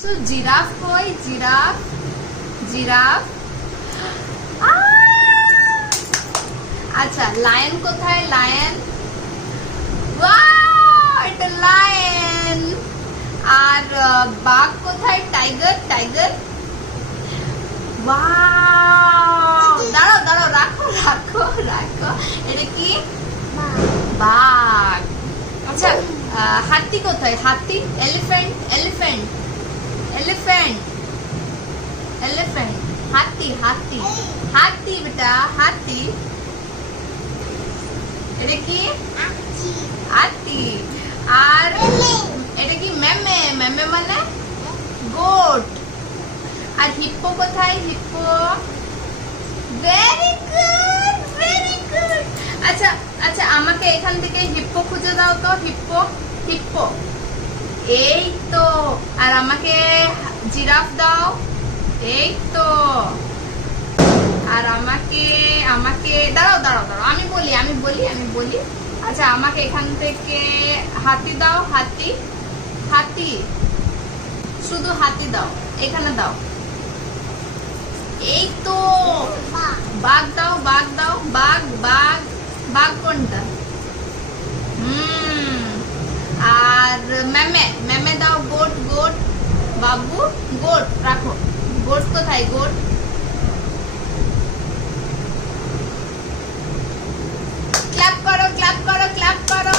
So giraffe কই? Giraffe, giraffe. আচ্ছা, lion কোথায়? লায়ন। ওয়াও, এটা লায়ন। আর বাঘ কোথায়? Tiger, tiger. ওয়াও, দাঁড়াও দাঁড়াও, রাখো রাখো রাখো। এটা কি? বাঘ। আচ্ছা, হাতি কোথায়? হাতি। Elephant, elephant, elephant, elephant. হাতি, হাতি, হাতি বেটা, হাতি। এটা কি? হাতি। আর এটা কি? মেমে, মেমে মানে গোট। আর হিপ্পো কোথায়? Hippo. Very good, very good. আচ্ছা আচ্ছা, আমাকে এখান থেকে হিপ্পো খুঁজে দাও তো। Hippo, hippo. এই তো। আর আমাকে জিরাফ দাও। এই তো। আর আমাকে আমাকে দাঁড়াও দাঁড়াও দাঁড়াও, আমি বলি আমি বলি আমি বলি। আচ্ছা, আমাকে এখান থেকে হাতি দাও। হাতি, হাতি। শুধু হাতি দাও, এখানে দাও। এই তো। বাঘ দাও, বাঘ দাও। বাঘ, বাঘ, বাঘ কোনটা? আর মেমে, মেমে দাও। Goat, goat. বাবু, গোট রাখো। গোট কোথায়? গোট। ক্ল্যাপ করো, ক্ল্যাপ করো, ক্ল্যাপ করো।